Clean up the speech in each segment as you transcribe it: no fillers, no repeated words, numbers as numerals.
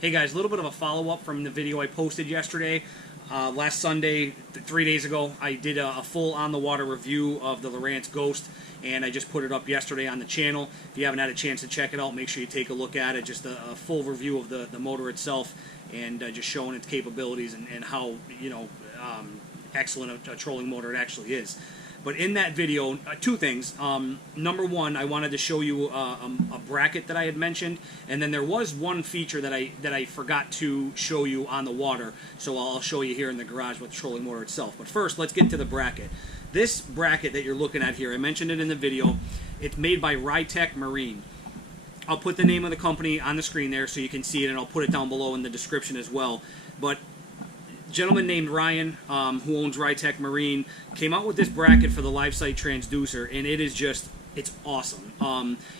Hey guys, a little bit of a follow-up from the video I posted yesterday. Last Sunday, 3 days ago, I did a full on-the-water review of the Lowrance Ghost, and I just put it up yesterday on the channel. If you haven't had a chance to check it out, make sure you take a look at it. Just a full review of the motor itself, and just showing its capabilities and how, excellent a trolling motor it actually is. But in that video, two things. Number one, I wanted to show you a bracket that I had mentioned, and then there was one feature that I forgot to show you on the water, so I'll show you here in the garage with the trolling motor itself. But first, let's get to the bracket. This bracket that you're looking at here, I mentioned it in the video. It's made by Rytech Marine. I'll put the name of the company on the screen there so you can see it, and I'll put it down below in the description as well. But gentleman named Ryan, who owns Rytech Marine, came out with this bracket for the LiveSight transducer, and it is just, it's awesome.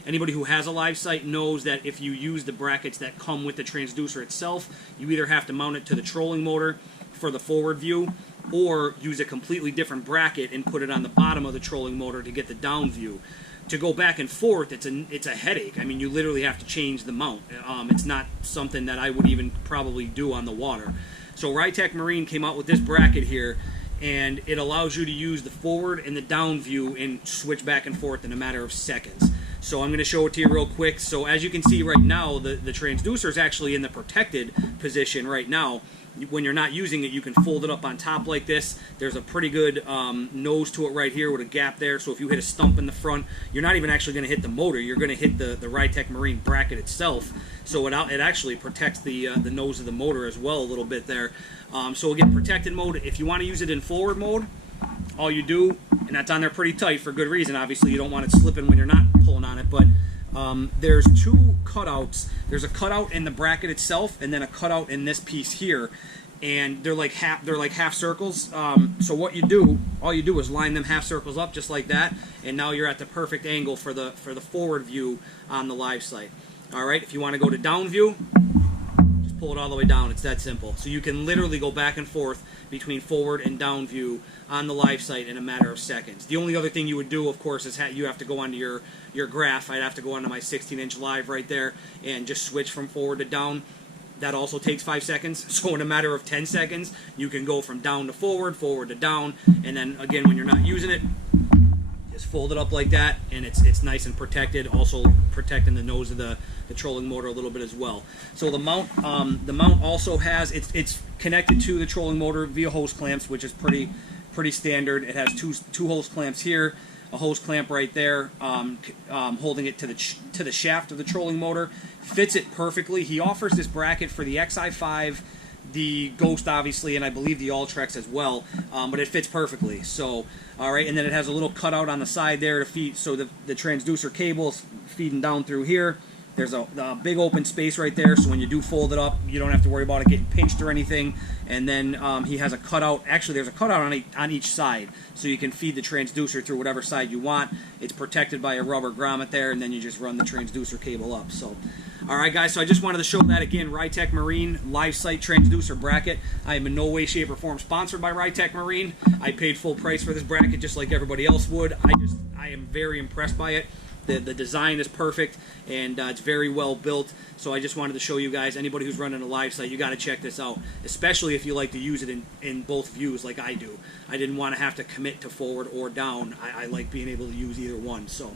Anybody who has a LiveSight knows that if you use the brackets that come with the transducer itself, you either have to mount it to the trolling motor for the forward view, or use a completely different bracket and put it on the bottom of the trolling motor to get the down view. To go back and forth, it's a headache. I mean, you literally have to change the mount. It's not something that I would even probably do on the water. So Rytech Marine came out with this bracket here, and it allows you to use the forward and the down view and switch back and forth in a matter of seconds. So I'm going to show it to you real quick. So as you can see right now, the transducer is actually in the protected position right now. When you're not using it, you can fold it up on top like this. There's a pretty good nose to it right here with a gap there, so if you hit a stump in the front, you're not even actually going to hit the motor. You're going to hit the Rytech Marine bracket itself, so it actually protects the nose of the motor as well a little bit there. So again, protected mode. If you want to use it in forward mode, all you do, and that's on there pretty tight for good reason, obviously you don't want it slipping when you're not pulling on it, but there's two cutouts. There's a cutout in the bracket itself, and then a cutout in this piece here, and they're like half circles. So what you do, all you do is line them half circles up just like that, and now you're at the perfect angle for the forward view on the LiveSight. All right, if you want to go to down view, just pull it all the way down. It's that simple. So you can literally go back and forth between forward and down view on the LiveSight in a matter of seconds. The only other thing you would do, of course, is you have to go onto your graph. I'd have to go onto my 16-inch live right there and just switch from forward to down. That also takes 5 seconds. So in a matter of 10 seconds, you can go from down to forward, forward to down, and then again, when you're not using it, just fold it up like that, and it's nice and protected. Also protecting the nose of the trolling motor a little bit as well. So the mount also has, it's connected to the trolling motor via hose clamps, which is pretty standard. It has two hose clamps here, a hose clamp right there, holding it to the shaft of the trolling motor. Fits it perfectly. He offers this bracket for the XI5, the Ghost obviously, and I believe the Ultrex as well, but it fits perfectly. So, all right, and then it has a little cutout on the side there to feed, so the transducer cable is feeding down through here. There's a big open space right there, so when you do fold it up, you don't have to worry about it getting pinched or anything. And then he has a cutout. Actually, there's a cutout on each side, so you can feed the transducer through whatever side you want. It's protected by a rubber grommet there, and then you just run the transducer cable up. So, all right, guys, so I just wanted to show that again. Rytech Marine LiveSight transducer bracket. I am in no way, shape, or form sponsored by Rytech Marine. I paid full price for this bracket just like everybody else would. I am very impressed by it. The design is perfect, and it's very well built. So I just wanted to show you guys, anybody who's running a LiveSight, you got to check this out, especially if you like to use it in both views like I do. I didn't want to have to commit to forward or down. I like being able to use either one. So,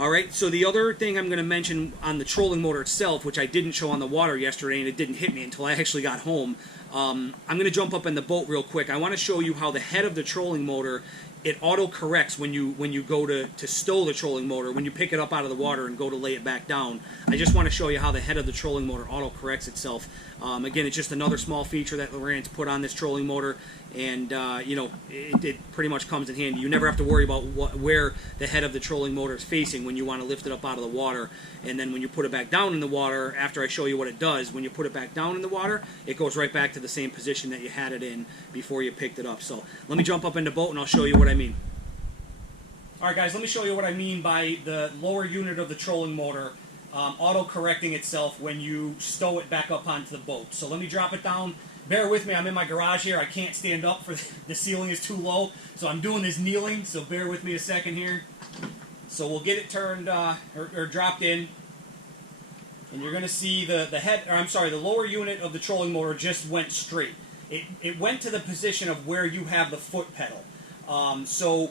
all right, so the other thing I'm going to mention on the trolling motor itself, which I didn't show on the water yesterday, and it didn't hit me until I actually got home. I'm going to jump up in the boat real quick. I want to show you how the head of the trolling motor, it auto-corrects when you go to stow the trolling motor, when you pick it up out of the water and go to lay it back down. I just want to show you how the head of the trolling motor auto-corrects itself. Again, it's just another small feature that Lowrance put on this trolling motor, and it pretty much comes in handy. You never have to worry about where the head of the trolling motor is facing when you want to lift it up out of the water. And then when you put it back down in the water, after I show you what it does, when you put it back down in the water, it goes right back to the same position that you had it in before you picked it up. So let me jump up in the boat and I'll show you what I mean. Alright guys, let me show you what I mean by the lower unit of the trolling motor auto-correcting itself when you stow it back up onto the boat. So let me drop it down. Bear with me, I'm in my garage here. I can't stand up, for the ceiling is too low. So I'm doing this kneeling, so bear with me a second here. So we'll get it turned or dropped in. and you're going to see the lower unit of the trolling motor just went straight. It went to the position of where you have the foot pedal. So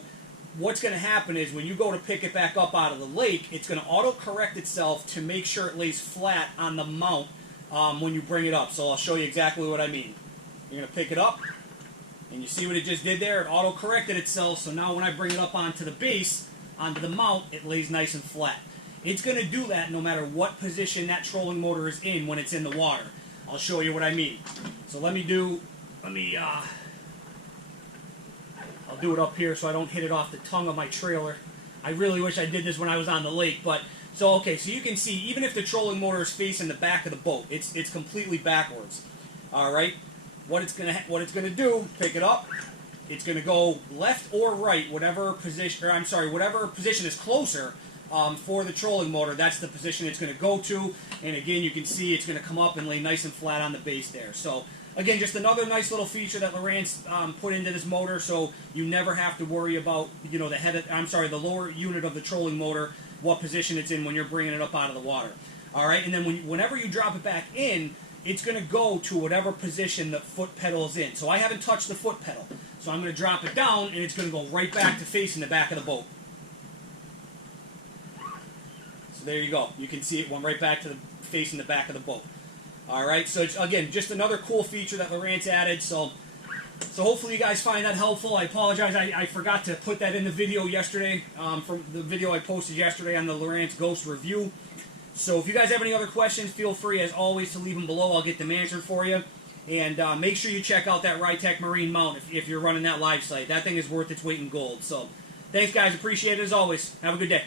what's going to happen is when you go to pick it back up out of the lake, it's going to auto-correct itself to make sure it lays flat on the mount when you bring it up. So I'll show you exactly what I mean. You're going to pick it up, and you see what it just did there? It auto-corrected itself, so now when I bring it up onto the base, onto the mount, it lays nice and flat. It's going to do that no matter what position that trolling motor is in when it's in the water. I'll show you what I mean. So I'll do it up here so I don't hit it off the tongue of my trailer. I really wish I did this when I was on the lake, but so you can see even if the trolling motor is facing the back of the boat, it's completely backwards. All right, what it's gonna do? Pick it up. It's gonna go left or right, whatever position is closer for the trolling motor. That's the position it's gonna go to. And again, you can see it's gonna come up and lay nice and flat on the base there. So again, just another nice little feature that Lowrance put into this motor, so you never have to worry about the lower unit of the trolling motor, what position it's in when you're bringing it up out of the water. All right, and then whenever you drop it back in, it's going to go to whatever position the foot pedal is in. So I haven't touched the foot pedal, so I'm going to drop it down, and it's going to go right back to facing the back of the boat. So there you go. You can see it went right back to facing the back of the boat. All right, so it's, again, just another cool feature that Lowrance added. So hopefully you guys find that helpful. I apologize, I forgot to put that in the video yesterday, from the video I posted yesterday on the Lowrance Ghost review. So if you guys have any other questions, feel free, as always, to leave them below. I'll get them answered for you. And make sure you check out that Rytech Marine mount if you're running that LiveSight. That thing is worth its weight in gold. So thanks, guys. Appreciate it, as always. Have a good day.